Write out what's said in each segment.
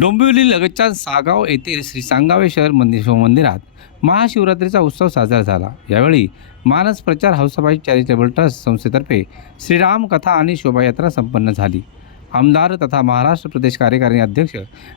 डोंबिवली लगतच्या सागाव येथील श्री सांगावे शहर मंदिर शिवमंदिरात महाशिवरात्रीचा उत्सव साजरा झाला. यावेळी मानस प्रचार हौसाबाई चॅरिटेबल ट्रस्ट संस्थेतर्फे श्रीराम कथा आणि शोभायात्रा संपन्न झाली. आमदार तथा महाराष्ट्र प्रदेश कार्यकारिणी अध्यक्ष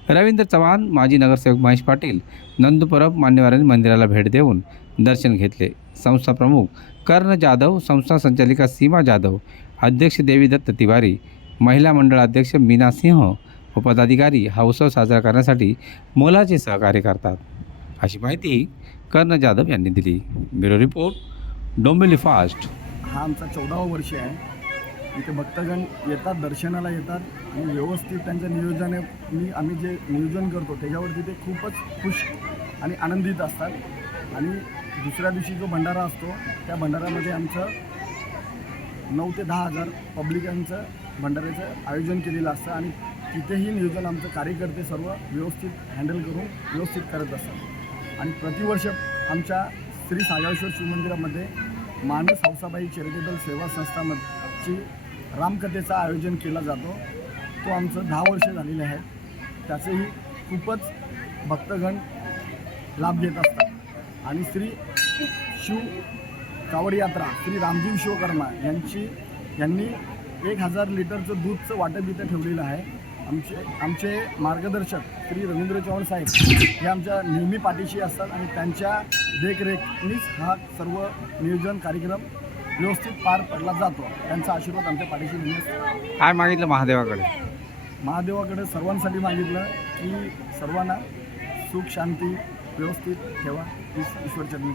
रवींद्र चव्हाण माजी नगरसेवक महेश पाटील नंदू परब मान्यवरांनी मंदिराला भेट देऊन दर्शन घेतले. संस्था प्रमुख कर्ण जाधव संस्था संचालिका सीमा जाधव अध्यक्ष देवीदत्त तिवारी महिला मंडळ अध्यक्ष मीना सिंह व पदाधिकारी हा उत्सव साजरा करण्यासाठी मोलाचे सहकार्य करतात. अशी माहिती कर्ण जाधव यांनी दिली. Bureau report Dombivli fast. हा आमचा चौदावा वर्ष आहे. इथे भक्तगण येतात दर्शनाला येतात आणि व्यवस्थित त्यांच्या नियोजन मी आम्ही जे नियोजन करतो त्याच्यावरती ते खूपच खुश आणि आनंदित असतात. आणि दुसऱ्या दिवशी जो भंडारा असतो त्या भंडारामध्ये आमचं नऊ ते दहा हजार पब्लिकांचं भंडाऱ्याचं आयोजन केलेलं असतं आणि तिथेही नियोजन आमचं कार्यकर्ते सर्व व्यवस्थित हँडल करून व्यवस्थित करत असतात. आणि प्रतिवर्ष आमच्या श्री सागरेश्वर शिवमंदिरामध्ये मानस हौसाबाई चॅरिटेबल सेवा संस्थाची रामकथेचा आयोजन केला जातो. तो आमचं दहा वर्ष झालेले आहे. त्याचेही खूपच भक्तगण लाभ घेत असतात. आणि श्री शिव कावड यात्रा श्री रामजी विश्वकर्मा यांची यांनी एक हजार लिटरचं दूधचं वाटप इथं ठेवलेलं आहे. आमचे आमचे मार्गदर्शक श्री रवींद्र चव्हाण साहेब हे आमच्या नेहमी पाठीशी असतात आणि त्यांच्या देखरेखनीच हा सर्व नियोजन कार्यक्रम व्यवस्थित पार पडला जातो. त्यांचा आशीर्वाद आमच्या पाठीशी नेहमी काय मागितलं महादेवाकडे? महादेवाकडे सर्वांसाठी मागितलं की सर्वांना सुख शांती व्यवस्थित ठेवा हीच ईश्वरचरणी